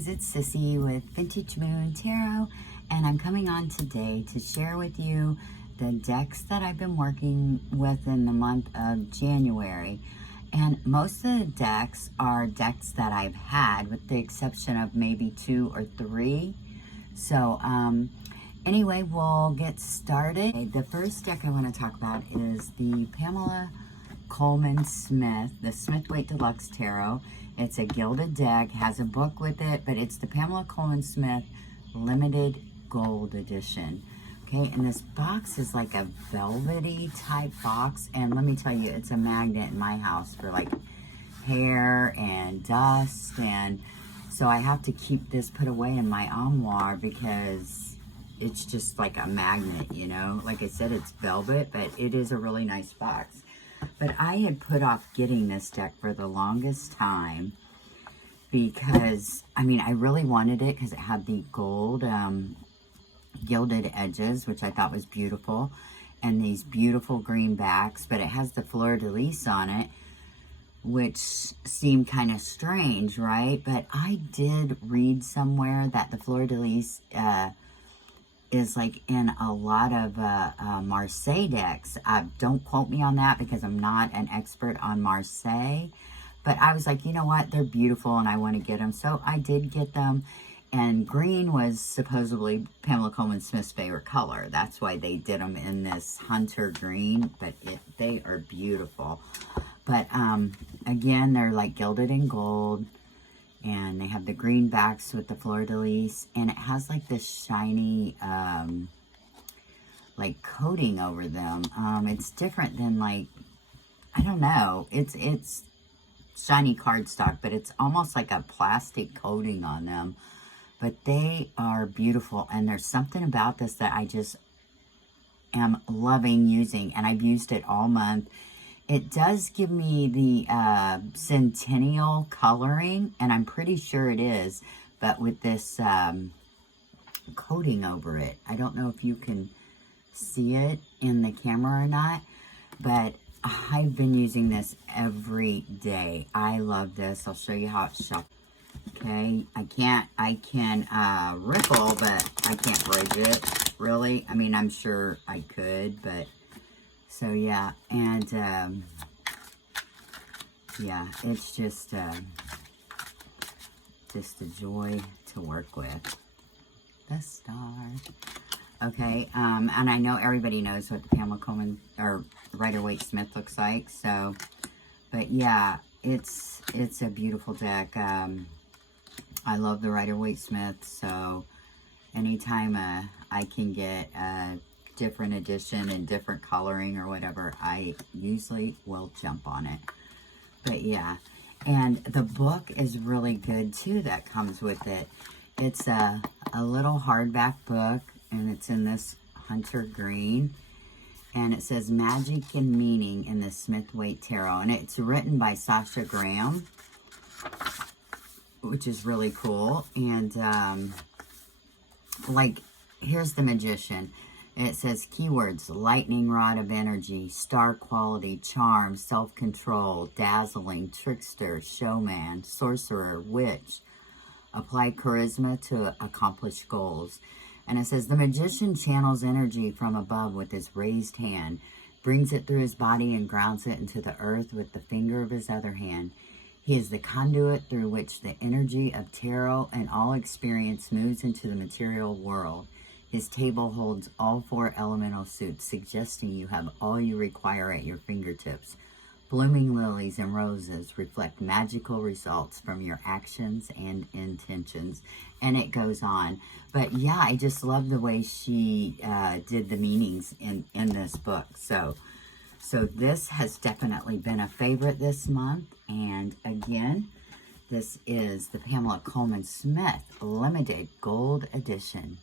guys, it's Sissy with Vintage Moon Tarot, and I'm coming on today to share with you the decks that I've been working with in the month of January. And most of the decks are decks that I've had, with the exception of maybe 2 or 3. So anyway, we'll get started. The first deck I want to talk about is the Pamela Coleman Smith, the Smith-Waite Deluxe Tarot. It's a gilded deck, has a book with it, but it's the Pamela Coleman Smith Limited Gold Edition. Okay, and this box is like a velvety type box, and let me tell you, it's a magnet in my house for like hair and dust, and so I have to keep this put away in my armoire because it's just like a magnet, you know. Like I said, it's velvet, but it is a really nice box. But I had put off getting this deck for the longest time because, I mean, I really wanted it because it had the gold gilded edges, which I thought was beautiful, and these beautiful green backs, but it has the fleur-de-lis on it, which seemed kind of strange, right? But I did read somewhere that the fleur-de-lis is like in a lot of Marseille decks. Don't quote me on that because I'm not an expert on Marseille, but I was like, you know what, they're beautiful and I want to get them. So I did get them, and green was supposedly Pamela Coleman Smith's favorite color. That's why they did them in this hunter green, but they are beautiful. But again, they're like gilded in gold, and they have the green backs with the fleur-de-lis, and it has like this shiny like coating over them. It's different than, like, I don't know, it's shiny cardstock, but it's almost like a plastic coating on them. But they are beautiful, and there's something about this that I just am loving using, and I've used it all month. It does give me the Centennial coloring, and I'm pretty sure it is, but with this coating over it. I don't know if you can see it in the camera or not, but I've been using this every day. I love this. I'll show you how it's shuffled. Okay, I can ripple, but I can't bridge it, really. I mean, I'm sure I could, but... So yeah, and yeah, it's just a joy to work with. The star. Okay, and I know everybody knows what the Pamela Coleman or Rider-Waite Smith looks like. So, but yeah, it's a beautiful deck. I love the Rider-Waite Smith. So, anytime I can get a different edition and different coloring or whatever, I usually will jump on it. But yeah, and the book is really good too that comes with it. It's a little hardback book, and it's in this hunter green, and it says Magic and Meaning in the Smith-Waite Tarot, and it's written by Sasha Graham, which is really cool. And like, here's the Magician. It says keywords: lightning rod of energy, star quality, charm, self-control, dazzling, trickster, showman, sorcerer, witch. Apply charisma to accomplish goals. And it says the magician channels energy from above with his raised hand, brings it through his body and grounds it into the earth with the finger of his other hand. He is the conduit through which the energy of tarot and all experience moves into the material world. His table holds all 4 elemental suits, suggesting you have all you require at your fingertips. Blooming lilies and roses reflect magical results from your actions and intentions. And it goes on. But yeah, I just love the way she did the meanings in this book. So this has definitely been a favorite this month. And again, this is the Pamela Coleman Smith Limited Gold Edition.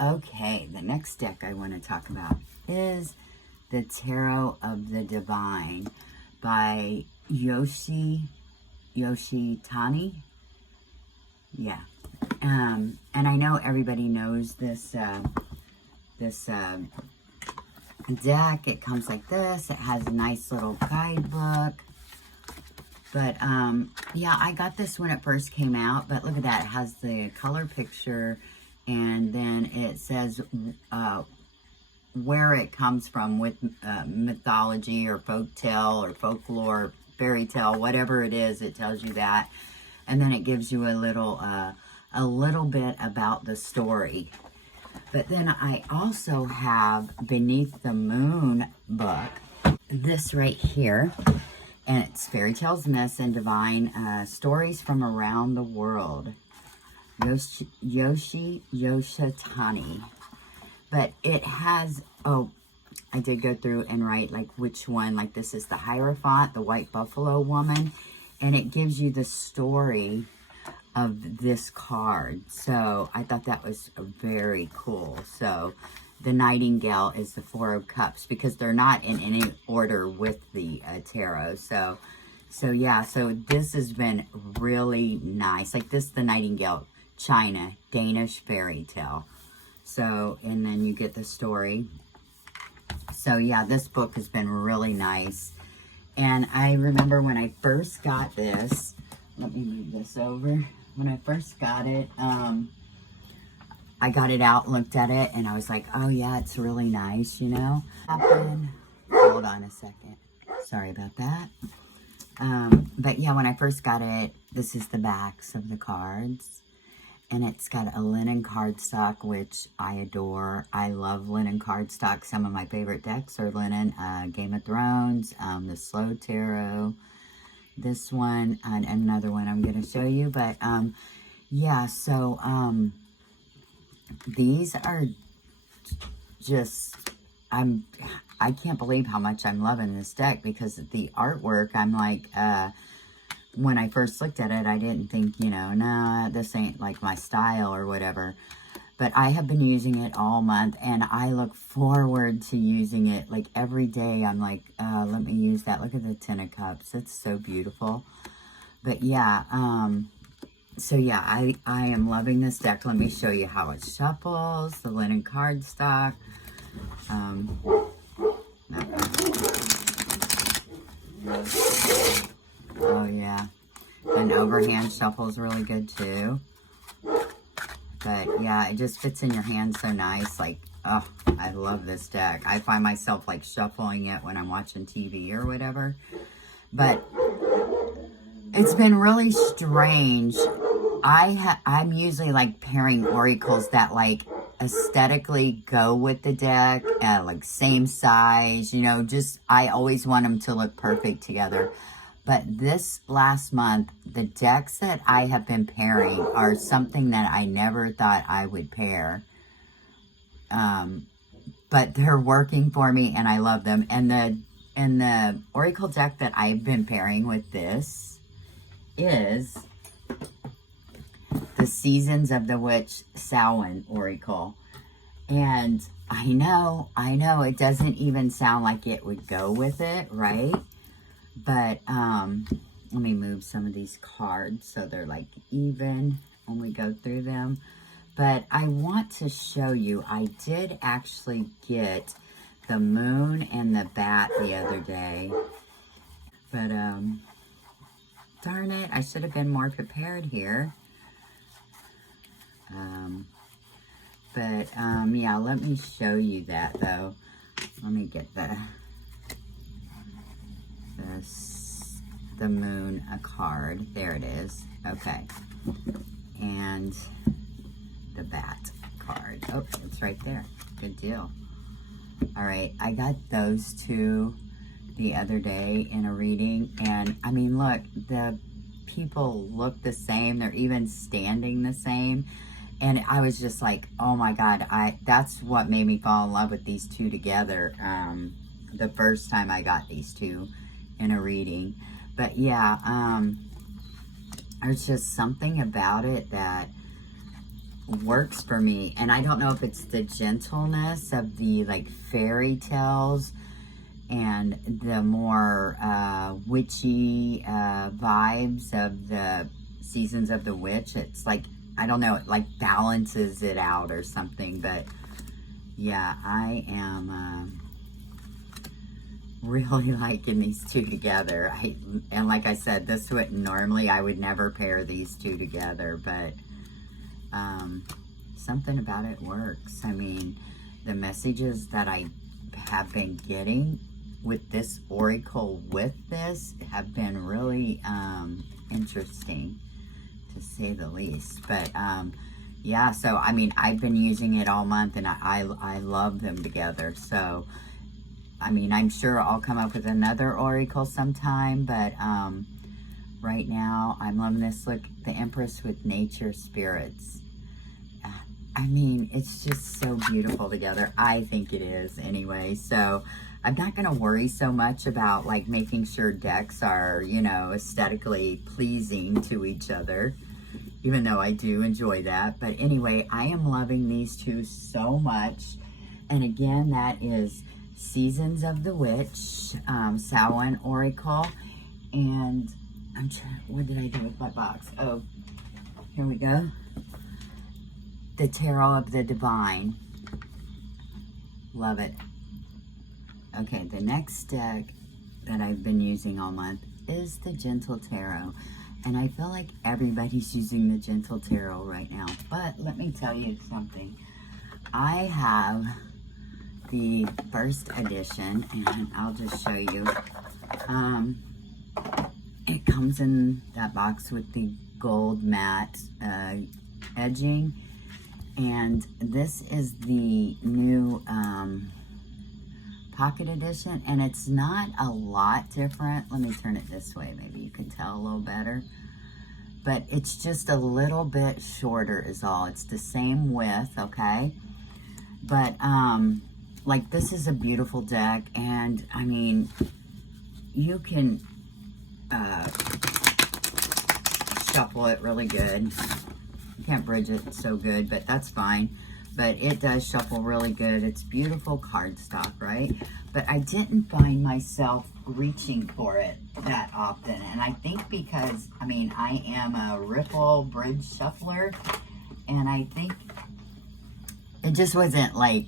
Okay, the next deck I want to talk about is the Tarot of the Devine by Yoshi Tani. Yeah, and I know everybody knows this deck. It comes like this. It has a nice little guidebook. But, yeah, I got this when it first came out, but look at that. It has the color picture, and then it says where it comes from with mythology or folk tale or folklore, fairy tale, whatever it is, it tells you that. And then it gives you a little bit about the story. But then I also have Beneath the Moon book, this right here. And it's Fairy Tales, Myths, and Devine Stories from Around the World. Yoshitani. But it has, oh, I did go through and write like which one. Like this is the Hierophant, the White Buffalo Woman. And it gives you the story of this card. So I thought that was very cool. So the Nightingale is the Four of Cups, because they're not in any order with the tarot. So yeah, so this has been really nice. Like this, the Nightingale, China, Danish fairy tale. So, and then you get the story. So yeah, this book has been really nice. And I remember when I first got this, let me move this over. When I first got it, I got it out, looked at it, and I was like, oh yeah, it's really nice, you know. Hold on a second. Sorry about that. But yeah, when I first got it, this is the backs of the cards. And it's got a linen cardstock, which I adore. I love linen cardstock. Some of my favorite decks are linen. Game of Thrones, the Slow Tarot, this one, and another one I'm going to show you. But yeah, so these are just, I can't believe how much I'm loving this deck, because the artwork, I'm like, when I first looked at it, I didn't think, you know, nah, this ain't like my style or whatever. But I have been using it all month, and I look forward to using it. Like every day, I'm like, let me use that. Look at the Ten of Cups. It's so beautiful. But yeah, so yeah, I am loving this deck. Let me show you how it shuffles, the linen cardstock. Oh yeah, and overhand shuffle is really good too. But yeah, it just fits in your hand so nice. Like, oh, I love this deck. I find myself like shuffling it when I'm watching TV or whatever. But it's been really strange. I'm usually like pairing oracles that like aesthetically go with the deck, like same size, you know, just I always want them to look perfect together. But this last month, the decks that I have been pairing are something that I never thought I would pair. But they're working for me, and I love them. And the oracle deck that I've been pairing with this is the Seasons of the Witch Samhain Oracle. And I know, it doesn't even sound like it would go with it, right? But, let me move some of these cards so they're like even when we go through them. But I want to show you, I did actually get the moon and the bat the other day. But, darn it, I should have been more prepared here. Yeah, let me show you that though. Let me get the moon, a card. There it is. Okay. And the bat card. Oh, it's right there. Good deal. All right. I got those two the other day in a reading. And I mean, look, the people look the same. They're even standing the same. And I was just like, oh my God, that's what made me fall in love with these two together. The first time I got these two in a reading. But yeah, there's just something about it that works for me. And I don't know if it's the gentleness of the like fairy tales and the more witchy vibes of the Seasons of the Witch. It's like, I don't know, it like balances it out or something. But yeah, I am really liking these two together. And like I said, this would normally, I would never pair these two together, but something about it works. I mean, the messages that I have been getting with this oracle with this have been really interesting, to say the least. But yeah, so I mean, I've been using it all month, and I love them together. So I mean, I'm sure I'll come up with another oracle sometime, but right now I'm loving this. Look, the Empress with nature spirits. I mean, it's just so beautiful together. I think it is anyway. So I'm not going to worry so much about like making sure decks are, you know, aesthetically pleasing to each other, even though I do enjoy that. But anyway, I am loving these two so much. And again, that is Seasons of the Witch, Samhain Oracle. And I'm trying, what did I do with my box? Oh, here we go. The Tarot of the Devine. Love it. Okay, the next deck that I've been using all month is the Gentle Tarot. And I feel like everybody's using the Gentle Tarot right now. But let me tell you something. I have the first edition, and I'll just show you. It comes in that box with the gold matte edging. And this is the new pocket edition, and it's not a lot different. Let me turn it this way, maybe you can tell a little better. But it's just a little bit shorter is all. It's the same width, okay? But like, this is a beautiful deck, and I mean, you can shuffle it really good. Can't bridge it so good, but that's fine. But it does shuffle really good. It's beautiful cardstock, right? But I didn't find myself reaching for it that often. And I think because, I mean, I am a ripple bridge shuffler, and I think it just wasn't like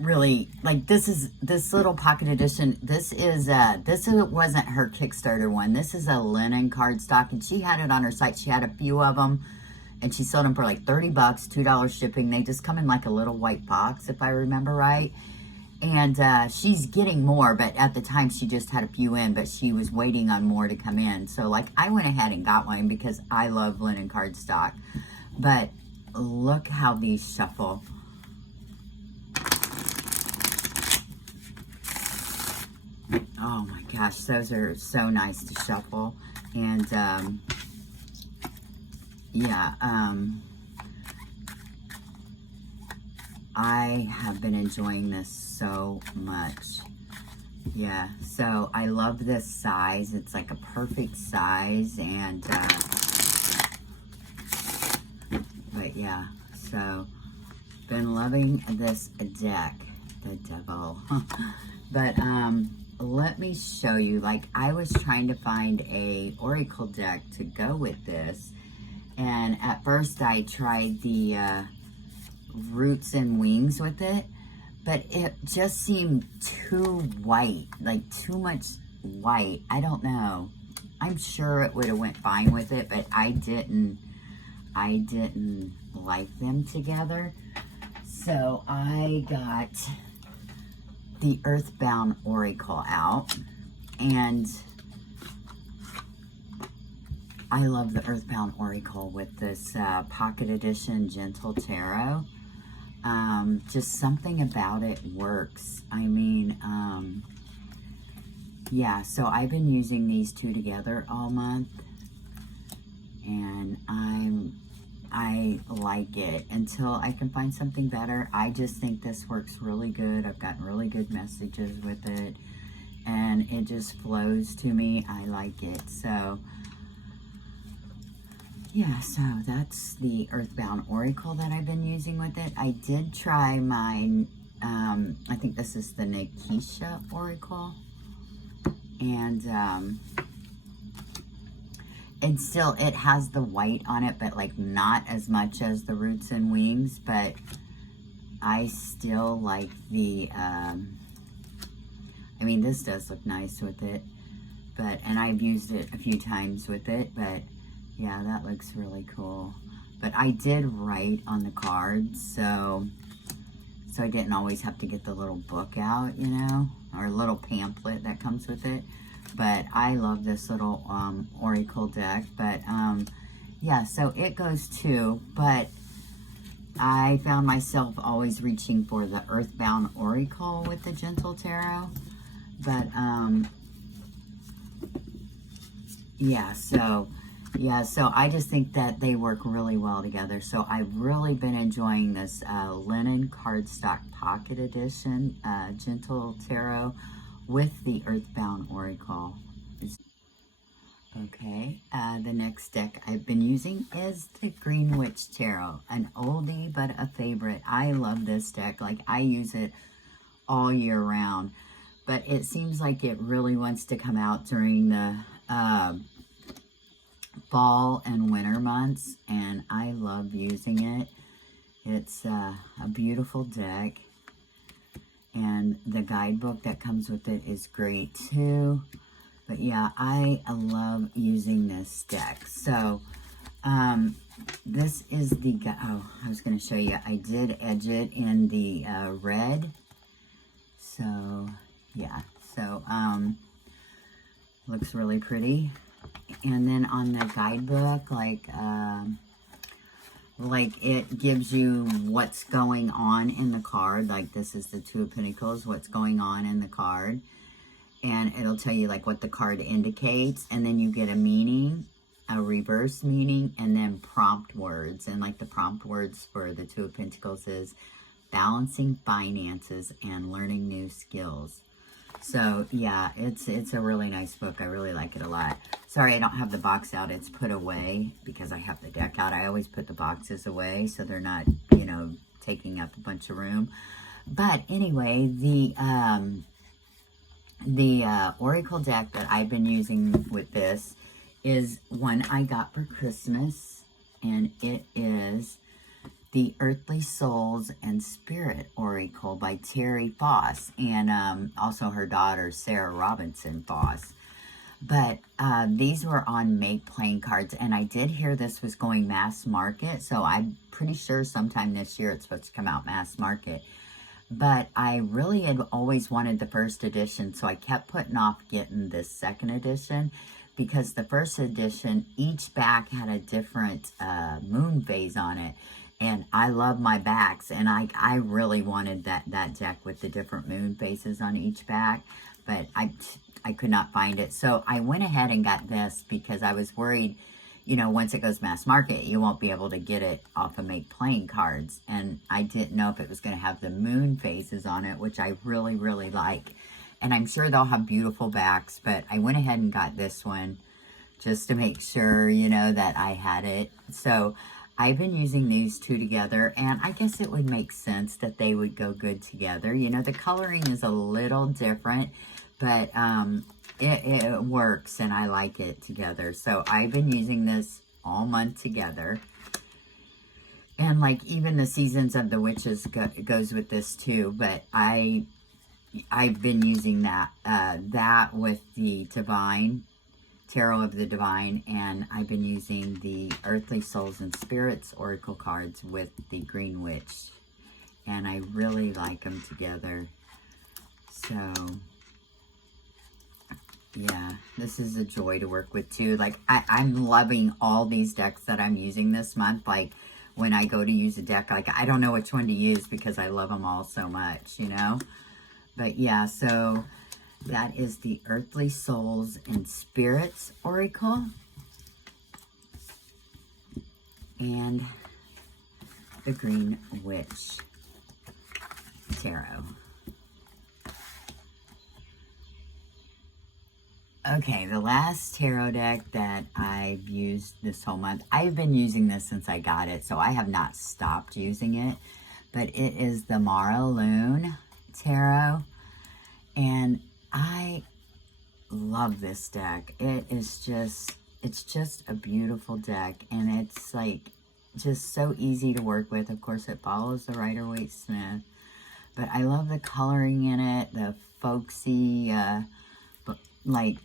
really, like, this little pocket edition. This wasn't her Kickstarter one. This is a linen cardstock, and she had it on her site. She had a few of them, and she sold them for like $30, $2 shipping. They just come in like a little white box, if I remember right. And she's getting more, but at the time she just had a few in, but she was waiting on more to come in. So like, I went ahead and got one because I love linen cardstock. But look how these shuffle. Oh my gosh, those are so nice to shuffle. And yeah, I have been enjoying this so much. Yeah, so I love this size. It's like a perfect size. And but yeah, so been loving this deck, the Devil. But let me show you. Like, I was trying to find a oracle deck to go with this, and at first I tried the Roots and Wings with it, but it just seemed too white, like too much white. I don't know. I'm sure it would have went fine with it, but I didn't like them together. So I got the Earthbound Oracle out, and I love the Earthbound Oracle with this pocket edition Gentle Tarot. Just something about it works. I mean, yeah, so I've been using these two together all month, and I like it until I can find something better. I just think this works really good. I've gotten really good messages with it, and it just flows to me. I like it. So yeah, so that's the Earthbound Oracle that I've been using with it. I did try my, I think this is the Nikisha Oracle, and still, it has the white on it, but like not as much as the Roots and Wings. But I still like the I mean, this does look nice with it, but, and I've used it a few times with it, but yeah, that looks really cool. But I did write on the cards, so I didn't always have to get the little book out, you know, or a little pamphlet that comes with it. But I love this little Oracle deck. But yeah, so it goes too. But I found myself always reaching for the Earthbound Oracle with the Gentle Tarot. But yeah, so I just think that they work really well together. So I've really been enjoying this Linen Cardstock Pocket Edition Gentle Tarot with the Earthbound Oracle. Okay, the next deck I've been using is the Green Witch Tarot, an oldie but a favorite. I love this deck. Like, I use it all year round, but it seems like it really wants to come out during the fall and winter months, and I love using it. It's a beautiful deck, and the guidebook that comes with it is great too. But yeah, I love using this deck. So this is the, oh, I was going to show you, I did edge it in the red. So yeah, so looks really pretty. And then on the guidebook, like it gives you what's going on in the card. Like, this is the Two of Pentacles, what's going on in the card. And it'll tell you like what the card indicates. And then you get a meaning, a reverse meaning, and then prompt words. And like the prompt words for the Two of Pentacles is balancing finances and learning new skills. So yeah, it's a really nice book. I really like it a lot. Sorry, I don't have the box out. It's put away because I have the deck out. I always put the boxes away so they're not, you know, taking up a bunch of room. But anyway, the Oracle deck that I've been using with this is one I got for Christmas, and it is the Earthly Souls and Spirit Oracle by Terry Foss, and also her daughter, Sarah Robinson Foss. But these were on Make Playing Cards, and I did hear this was going mass market, so I'm pretty sure sometime this year it's supposed to come out mass market. But I really had always wanted the first edition, so I kept putting off getting this second edition, because the first edition, each back had a different moon phase on it. And I love my backs, and I really wanted that deck with the different moon phases on each back, but I could not find it. So I went ahead and got this because I was worried, you know, once it goes mass market, you won't be able to get it off of Make Playing Cards. And I didn't know if it was going to have the moon phases on it, which I really, really like. And I'm sure they'll have beautiful backs, but I went ahead and got this one just to make sure, you know, that I had it. So I've been using these two together, and I guess it would make sense that they would go good together. You know, the coloring is a little different, but it works, and I like it together. So I've been using this all month together. And like even the Seasons of the Witches goes with this too, but I've been using that with the Devine, Tarot of the Devine, and I've been using the Earthly Souls and Spirits Oracle cards with the Green Witch, and I really like them together. So yeah, this is a joy to work with too. Like, I'm loving all these decks that I'm using this month. Like, when I go to use a deck, like, I don't know which one to use because I love them all so much, you know. But yeah, so that is the Earthly Souls and Spirits Oracle. And the Green Witch Tarot. Okay, the last tarot deck that I've used this whole month, I've been using this since I got it, so I have not stopped using it. But it is the Loon Tarot. And I love this deck. It's just a beautiful deck, and it's like just so easy to work with. Of course, it follows the Rider-Waite-Smith, But I love the coloring in it, the folksy, like,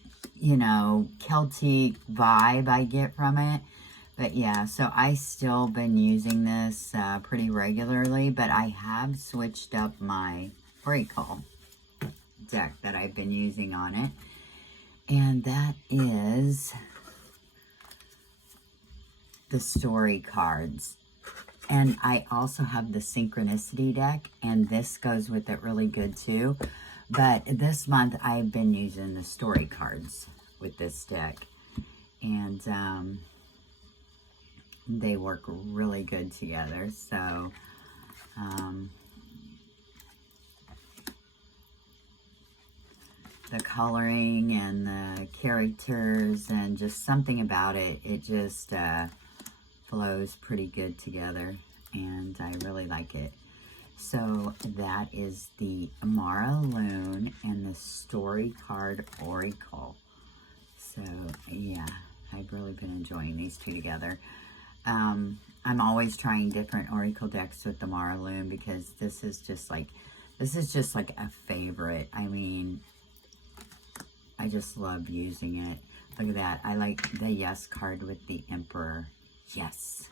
you know, Celtic vibe I get from it. But yeah, so I still been using this pretty regularly, but I have switched up my Oracle deck that I've been using on it. And that is the story cards. And I also have the synchronicity deck, and this goes with it really good too. But this month I've been using the story cards with this deck, and they work really good together. So the coloring and the characters and just something about it, it just flows pretty good together, and I really like it. So that is the Amara Loon and the story card Oracle. So yeah, I've really been enjoying these two together. I'm always trying different Oracle decks with the Amara Loon, because this is just like a favorite. I mean, I just love using it. Look at that. I like the Yes card with the Emperor. Yes.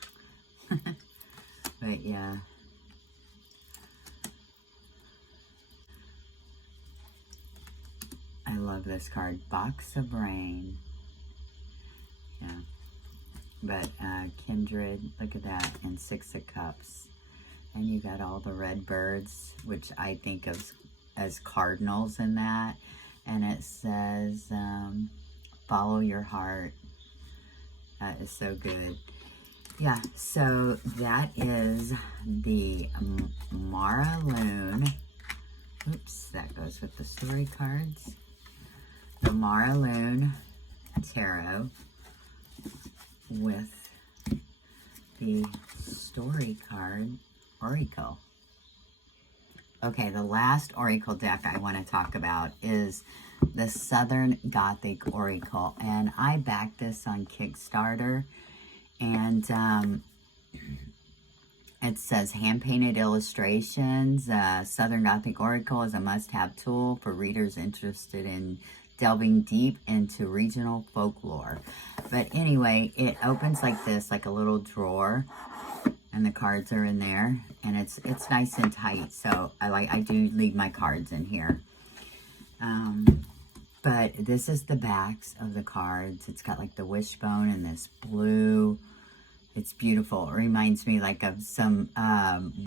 But yeah. I love this card. Box of Rain. Yeah. But Kindred, look at that. And Six of Cups. And you got all the red birds, which I think of as cardinals in that. And it says, follow your heart. That is so good. Yeah, so that is the Mara Loon. Oops, that goes with the story cards. The Mara Loon Tarot with the story card Oracle. Okay, the last Oracle deck I want to talk about is the Southern Gothic Oracle. And I backed this on Kickstarter. And it says hand-painted illustrations. Southern Gothic Oracle is a must-have tool for readers interested in delving deep into regional folklore. But anyway, it opens like this, like a little drawer, and the cards are in there, and it's nice and tight. So I do leave my cards in here. But this is the backs of the cards. It's got like the wishbone and this blue. It's beautiful. It reminds me like of some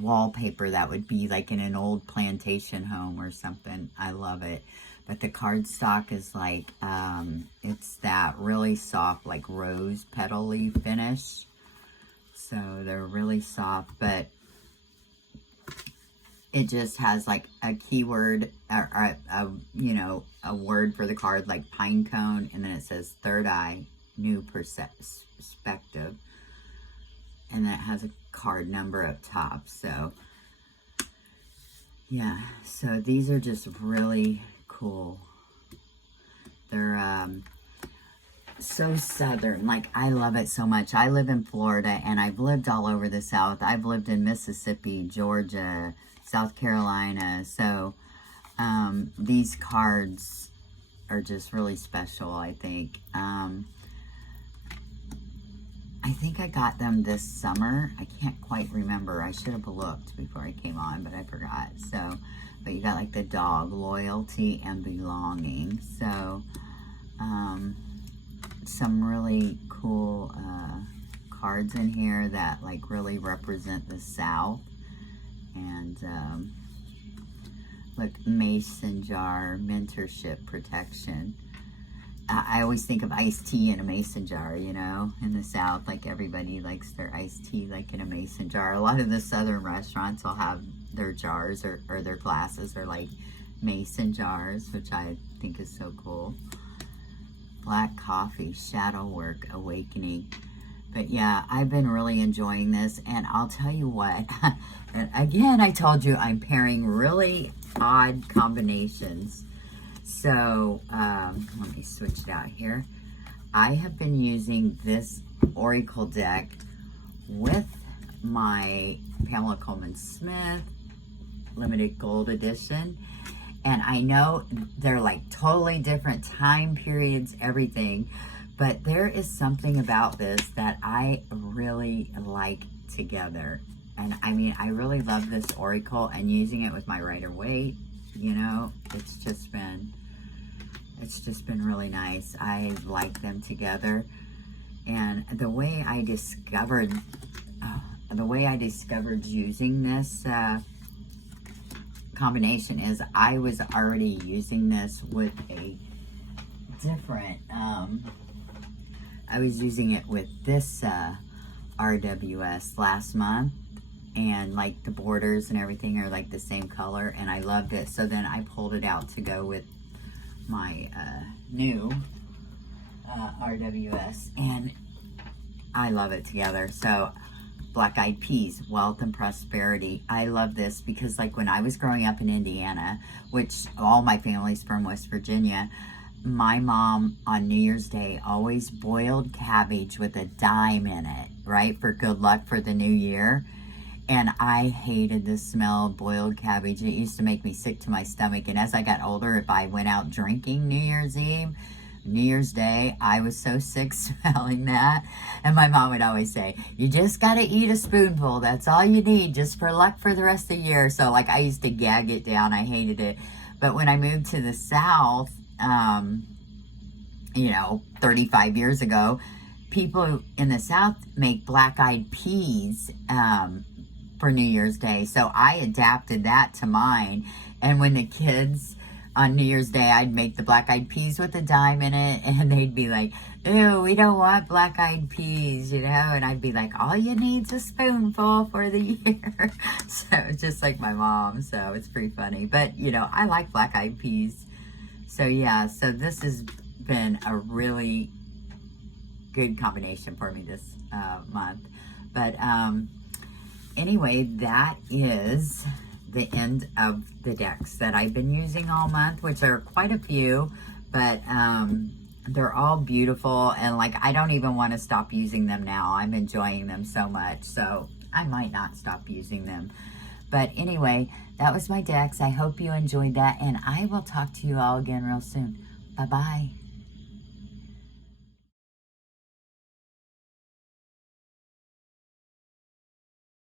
wallpaper that would be like in an old plantation home or something. I love it. But the cardstock is like, it's that really soft, like rose petal-y finish. So they're really soft, but it just has like a keyword, or a word for the card, like pine cone, and then it says third eye, new perspective. And then it has a card number up top. So yeah, so these are just really cool. They're so southern. Like, I love it so much. I live in Florida, and I've lived all over the South. I've lived in Mississippi, Georgia, South Carolina. So these cards are just really special, I think. I think I got them this summer. I can't quite remember. I should have looked before I came on, but I forgot. So, but you got like the dog, loyalty and belonging. So, some really cool cards in here that like really represent the South. And look, mason jar, mentorship, protection. I always think of iced tea in a mason jar, you know, in the South. Like, everybody likes their iced tea like in a mason jar. A lot of the Southern restaurants will have their jars or their glasses are like mason jars, which I think is so cool. Black coffee, shadow work, awakening. But yeah, I've been really enjoying this, and I'll tell you what, again, I told you I'm pairing really odd combinations. So, let me switch it out here. I have been using this Oracle deck with my Pamela Coleman Smith limited gold edition. And I know they're like totally different time periods, everything, but there is something about this that I really like together. And I mean, I really love this auricle, and using it with my Rider-Waite, you know, it's just been really nice. I like them together. And the way I discovered using this combination is I was already using this with a different, I was using it with this RWS last month, and like the borders and everything are like the same color, and I loved it. So then I pulled it out to go with my new RWS, and I love it together. So Black Eyed Peas, Wealth and Prosperity. I love this because like when I was growing up in Indiana, which all my family's from West Virginia, my mom on New Year's Day always boiled cabbage with a dime in it, right? For good luck for the new year. And I hated the smell of boiled cabbage. It used to make me sick to my stomach. And as I got older, if I went out drinking New Year's Eve, New Year's Day, I was so sick smelling that. And my mom would always say, you just got to eat a spoonful. That's all you need, just for luck for the rest of the year. So like I used to gag it down. I hated it. But when I moved to the South, you know, 35 years ago, people in the South make Black Eyed Peas for New Year's Day. So I adapted that to mine. And when the kids on New Year's Day, I'd make the Black Eyed Peas with a dime in it, and they'd be like, ew, we don't want Black Eyed Peas, you know? And I'd be like, all you need's a spoonful for the year. So it's just like my mom, so it's pretty funny. But, you know, I like Black Eyed Peas. So yeah, so this has been a really good combination for me this month. But anyway, that is the end of the decks that I've been using all month, which are quite a few, but they're all beautiful, and like I don't even want to stop using them now. I'm enjoying them so much, so I might not stop using them. But anyway, that was my decks. I hope you enjoyed that, and I will talk to you all again real soon. Bye-bye.